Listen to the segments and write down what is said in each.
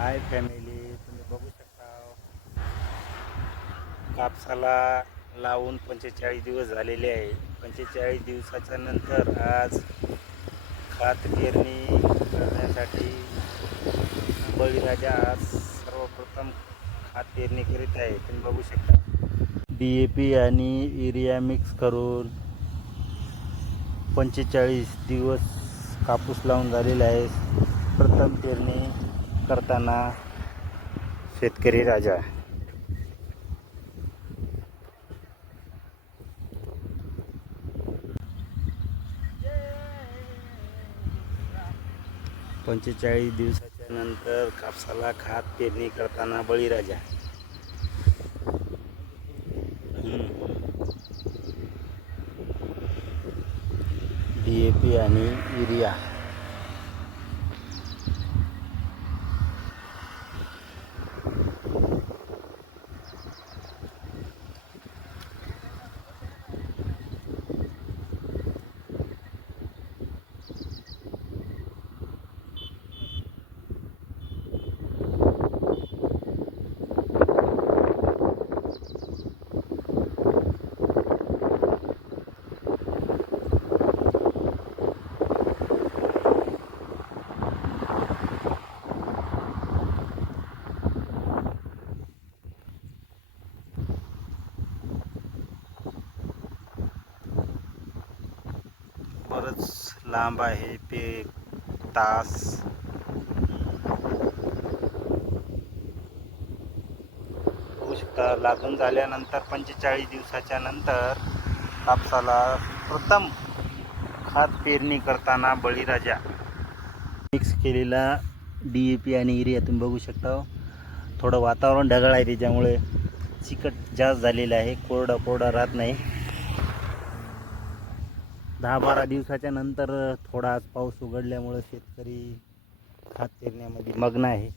Hi family तुम्ही बघू शकता. कापसाला लावून पंचेचाळीस दिवस झालेले आहे. पंचेचाळीस दिवसाच्या नंतर आज खात पेरणी करण्यासाठी बळीराजा आज सर्वप्रथम खात पेरणी करीत आहे. तुम्ही बघू शकता. डी ए पी आणि युरिया मिक्स करून पंचेचाळीस दिवस कापूस लावून झालेला आहे. प्रथम पेरणी करताना शेतकरी राजा पंचेचाळीस दिवसाच्या नंतर कापसाला खात पेरणी करताना बळीराजा डी ए पी आणि युरिया. लांब आहे ते तास. होऊ शकता. लागून झाल्यानंतर पंचेचाळीस दिवसाच्या नंतर कापसाला प्रथम खात पेरणी करताना बळीराजा. मिक्स केलेला डी ए पी आणि युरिया तुम्ही बघू शकता. थोडं वातावरण ढगाळ आहे त्याच्यामुळे चिकट जास्त झालेलं आहे. कोरडा कोरडा राहत नाही. दहा बारा दिवसाच्या नंतर थोडा आज पाऊस उघडल्यामुळं शेतकरी खात पेरण्यामध्ये मग्न आहे.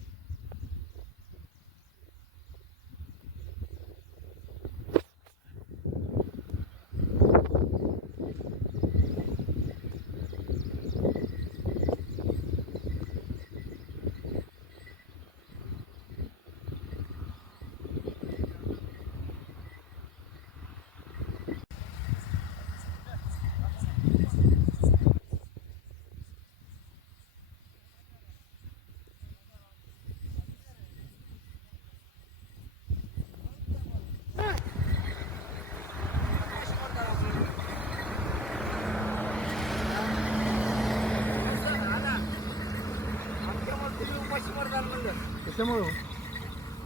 कशामुळं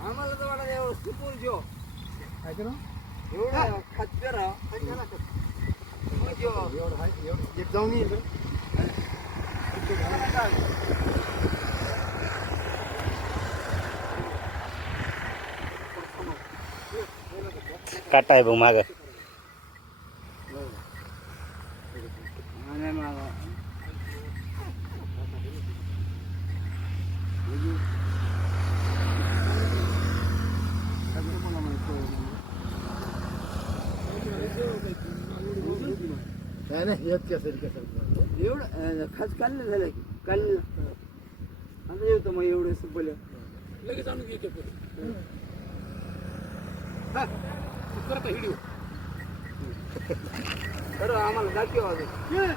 आम्हाला तर वाटत एवढं सुपूर जो काय करू एवढं खाद्य राहा. एवढं आहे एवढं. एक जाऊन येईल काटा आहे बघ माग. नाही एक केसरी केसरी. एवढं खास काढलं झालं की काढलं आता येतो मग एवढं सुपलं लगेच आणून घेते तर आम्हाला दाखव अजून.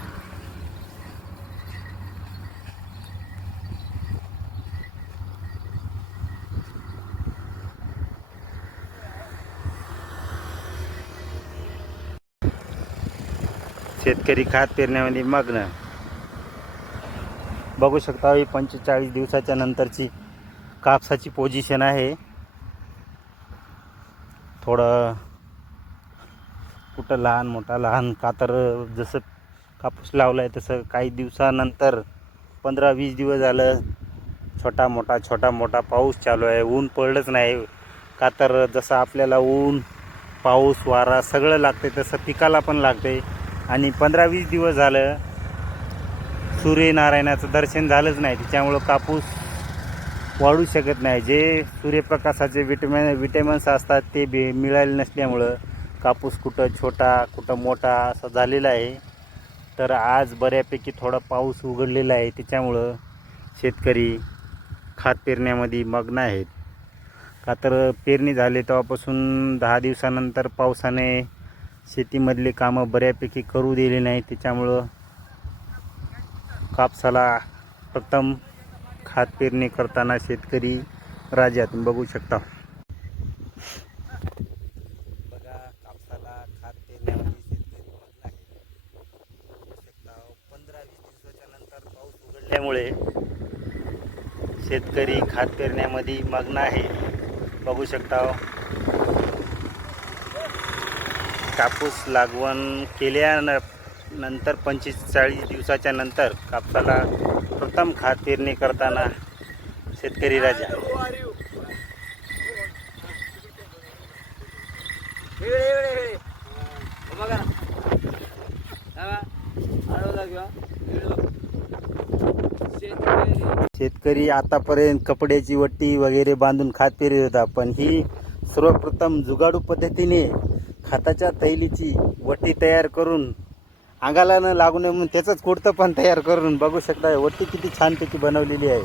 शेतकरी खात पेरण्यामध्ये मग्न. बघू शकता ही पंचेचाळीस दिवसाच्या नंतरची कापसाची पोझिशन आहे. थोडं कुठं लहान मोठा लहान कातर जसं कापूस लावला आहे तसं काही दिवसानंतर पंधरा वीस दिवस झालं छोटा मोठा छोटा मोठा पाऊस चालू आहे. ऊन पडलंच नाही. कातर जसं आपल्याला ऊन पाऊस वारा सगळं लागते तसं पिकाला पण लागते आणि पंधरा वीस दिवस झालं सूर्यनारायणाचं दर्शन झालंच नाही. त्याच्यामुळं कापूस वाढू शकत नाही. जे सूर्यप्रकाशाचे विटॅमिन विटॅमिन्स असतात ते बे मिळाले नसल्यामुळं कापूस कुठं छोटा कुठं मोठा असा झालेला आहे. तर आज बऱ्यापैकी थोडा पाऊस उघडलेला आहे. त्याच्यामुळं शेतकरी खात पेरण्यामध्ये मग्न आहेत. का तर पेरणी झाली तेव्हापासून दहा दिवसानंतर पावसाने शेतीमधले कामं बऱ्यापैकी करू दिली नाही. त्याच्यामुळं कापसाला प्रथम खात पेरणी करताना शेतकरी राज्यात बघू शकता. बघा कापसाला खात पेरण्यामध्ये शेतकरी मग्न आहे. बघू शकता पंधरा वीस दिवसाच्या नंतर पाऊस उघडल्यामुळे शेतकरी खात पेरण्यामध्ये मग्न आहे. बघू शकता. कापूस लागवण केल्यानंतर पंचवीस चाळीस दिवसाच्या नंतर कापसाला प्रथम खात पेरणी करताना शेतकरी राजा. शेतकरी शेतकरी आतापर्यंत कपड्याची वट्टी वगैरे बांधून खात पेरत होता पण ही सर्वप्रथम जुगाडू पद्धतीने खाताच्या थैलीची वट्टी तयार करून अंगाला न लागू नये म्हणून त्याचंच कुडतं पण तयार करून बघू शकता वट्टी किती छानपैकी बनवलेली आहे.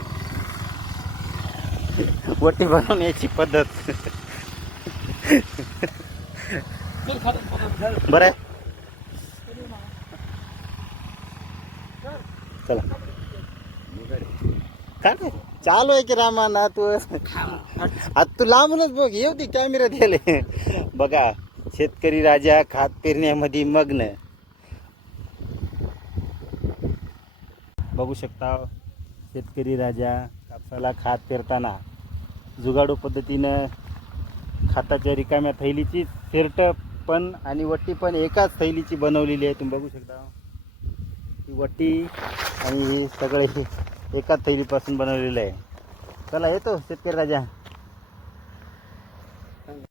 वट्टी बनवण्याची पद्धत. बरं आहे. चला. काय चालू आहे की रामा ना तू आता तू लांबूनच बघ येऊ दे कॅमेरा द्यायला. बघा. शेतकरी राजा खात पेरण्यामध्ये मग्न. बघू शकता शेतकरी राजा कापसाला खात पेरताना जुगाडू पद्धतीनं खाताच्या रिकाम्या थैलीची सेरट पण आणि वट्टी पण एकाच थैलीची बनवलेली आहे. तुम्ही बघू शकता. ही वट्टी आणि हे सगळे एकाच थैलीपासून बनवलेलं आहे. चला येतो शेतकरी राजा.